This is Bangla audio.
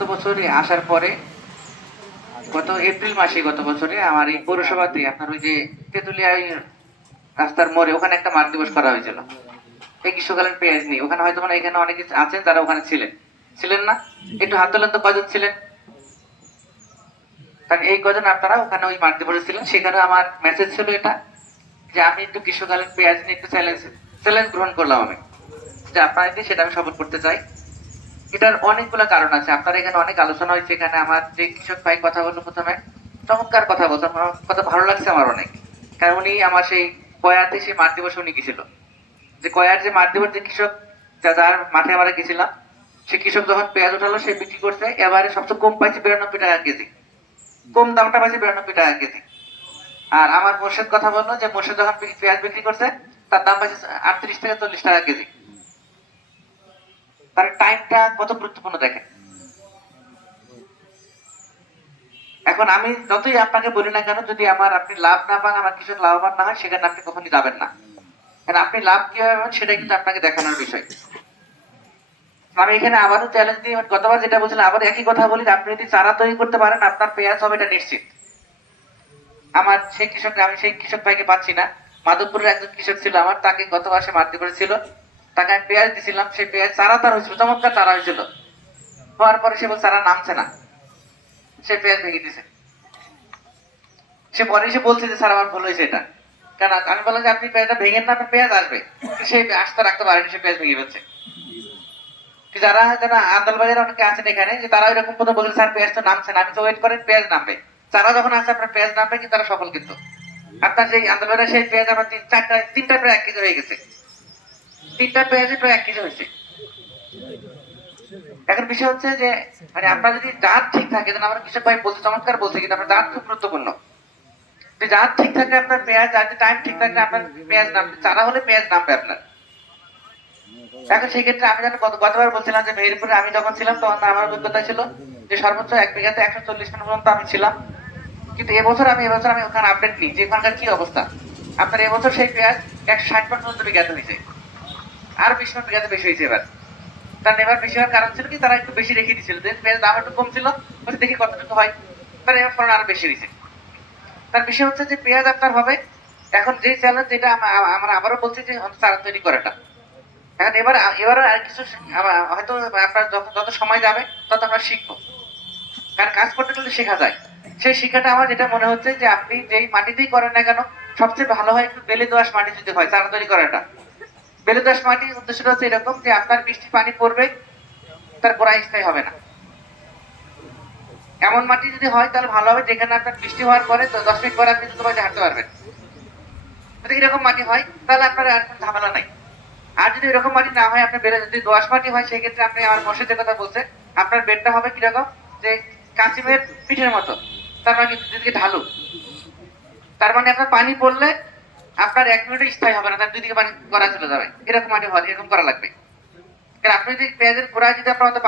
বছরে আসার পরে গত এপ্রিল মাসে গত বছরে আমার এই পৌরসভাতে আপনার ওই যে তেঁতুলিয়া ওই রাস্তার মোড়ে ওখানে একটা মাঠ দিবস করা হয়েছিল এই গ্রীষ্মকালীন পেঁয়াজ নিয়ে। ওখানে হয়তো মানে এখানে অনেকে আছেন যারা ওখানে ছিলেন, ছিলেন না? একটু হাত তোলেন তো, কজন ছিলেন? কারণ এই কজন আপনারা ওখানে ওই মাঠ দিবসে ছিলেন। সেখানে আমার মেসেজ ছিল এটা, যে আমি একটু গ্রীষ্মকালীন পেঁয়াজ নিয়ে একটু চ্যালেঞ্জ চ্যালেঞ্জ গ্রহণ করলাম আমি, যে আপনাদেরকে সেটা আমি সফল করতে চাই। এটার অনেকগুলো কারণ আছে, আপনার এখানে অনেক আলোচনা হয়েছে। এখানে আমার যে কৃষক ভাই কথা বললো প্রথমে, চমৎকার কথা বলতো, আমার কথা ভালো লাগছে আমার অনেক। কারণ উনি আমার সেই কয়াতে সেই মাঠ দিবস উনি গেছিল, যে কয়ার যে মাঠ দিবস যে কৃষক যার মাঠে আমরা গেছিলাম, সে কৃষক যখন পেঁয়াজ উঠালো সে বিক্রি করছে এবারে সবচেয়ে কম পাইছে 92 টাকা কেজি, কম দামটা পাইছে 92 টাকা কেজি। আর আমার মোর্শেদ কথা বললো যে মোর্শেদ যখন পেঁয়াজ বিক্রি করছে তার দাম পাইছে 38 থেকে 40 টাকা কেজি। তার টাইমটা কত গুরুত্বপূর্ণ দেখেন। এখন আমি যতই আপনাকে বলি না কেন, যদি আপনি লাভ না পান, আমার কৃষক লাভবান না হয়, সেখানে আপনি কখনই যাবেন না। কারণ আপনি লাভ কিভাবে পাবেন সেটা কিন্তু আপনাকে দেখানোর বিষয়। আমি এখানে আবারও চ্যালেঞ্জ দিই, গতবার যেটা বলছিলাম আবার একই কথা বলি, আপনি যদি চারা তৈরি করতে পারেন আপনার পেঁয়াজ হবে, এটা নিশ্চিত। আমার সেই কৃষক, আমি সেই কৃষক ভাইকে পাচ্ছি না। মাধবপুরের একজন কৃষক ছিল আমার, তাকে গত মাসে মারতে করেছিল, তাকে আমি পেঁয়াজ দিছিলাম, সেই পেঁয়াজ চারা তার হয়েছিল, চমৎকার চারা হয়েছিল। হওয়ার পরে সে বল চারা নামছে না, সে পেঁয়াজ ভেঙে দিছে। সে পরে এসে বলছে যে স্যার আমার ভুল হয়েছে এটা। কেন? আমি বললাম যে আপনি পেঁয়াজটা ভেঙেন না, আপনার পেঁয়াজ আসবে। সে আস্থা রাখতে পারেনি, সে পেঁয়াজ ভেঙে ফেলছে। যারা যারা আন্দোলনবাজারে অনেকে আছেন এখানে, যে তারা এরকম কথা বলছে স্যার পেঁয়াজ তো নামছে না, আমি তো ওয়েট করেন পেঁয়াজ নামবে। চারা যখন আসছে আপনার পেঁয়াজ নামবে, কিন্তু তারা সফল। কিন্তু আপনার সেই আন্দোলনের সেই পেঁয়াজ আমার তিনটা প্রায় 1 কেজি হয়ে গেছে, তিনটা পেঁয়াজে প্রায় 1 কেজি হয়েছে। এখন বিষয় হচ্ছে যে মানে আপনার যদি জাত ঠিক থাকে, যেন আমার কৃষক ভাই বলছে, চমৎকার বলছে, কিন্তু আপনার জাত খুব গুরুত্বপূর্ণ। জাত ঠিক থাকলে আপনার পেঁয়াজ, আর টাইম ঠিক থাকলে আপনার পেঁয়াজ নামবে, চারা হলে পেঁয়াজ নামবে আপনার। এখন সেই ক্ষেত্রে আমি যেন গতবার বলছিলাম যে মেহেরপুরে আমি যখন ছিলাম তখন আমার অভিজ্ঞতা ছিল যে সর্বোচ্চ 1 বিঘাতে 140 টন পর্যন্ত আমি ছিলাম। কিন্তু এবছর আমি ওখানে আপডেট নিই যে ওখানকার কি অবস্থা। আপনার এবছর সেই পেঁয়াজ 160 টন পর্যন্ত বিঘাতে হয়েছে, আর 20 টন বিঘাতে বেশি হয়েছে এবার। কারণ এবার বেশি হওয়ার কারণ ছিল কি, তারা একটু বেশি রেখে দিয়েছিল, যে পেঁয়াজ দাম একটু কম ছিল, দেখি কতটুকু হয়। তারা এবার ফলন আরো বেশি হয়েছে। তার বিষয় হচ্ছে যে পেঁয়াজ আপনার হবে। এখন যে চ্যালেঞ্জ, যেটা আমরা আবারও বলছি, যে চারা তৈরি করাটা। এখন এবার আর কিছু হয়তো আপনার যত সময় যাবে তত আমরা শিখবো। কারণ কাজ করতে গেলে শেখা যায়। সেই শিক্ষাটা আমার যেটা মনে হচ্ছে, যে আপনি যেই মাটিতেই করেন না কেন, সবচেয়ে ভালো হয় একটু বেলে দোআঁশ মাটি যদি হয় চারা তৈরি করাটা। বেলে দোআঁশ মাটির উদ্দেশ্যটা হচ্ছে এরকম, যে আপনার বৃষ্টি পানি পড়বে, তার গোড়া স্থায়ী হবে না। এমন মাটি যদি হয় তাহলে ভালো হবে, যেখানে আপনার বৃষ্টি হওয়ার পরে 10 মিনিট পরে আপনি দ্রুত হাঁটতে পারবেন। যদি এরকম মাটি হয় তাহলে আপনার আর কোনো ঝামেলা নাই। আর যদি এরকম মাটি না হয়, আপনার বেড়ে যদি দোআঁশ মাটি হয়, সেই ক্ষেত্রে আপনি আমার মসজিদের কথা বলছে, আপনার বেডটা হবে কিরকম, যে কাসিমের পিঠের মতো, তার মানে দুদিকে ঢালু। তার মানে আপনার পানি পড়লে আপনার 1 মিনিটে স্থায়ী হবে না, তার দুদিকে পানি করা চলে যাবে। এরকম মাটি হয়, এরকম করা লাগবে। কারণ আপনি যদি পেঁয়াজের গোড়ায় যদি আপনার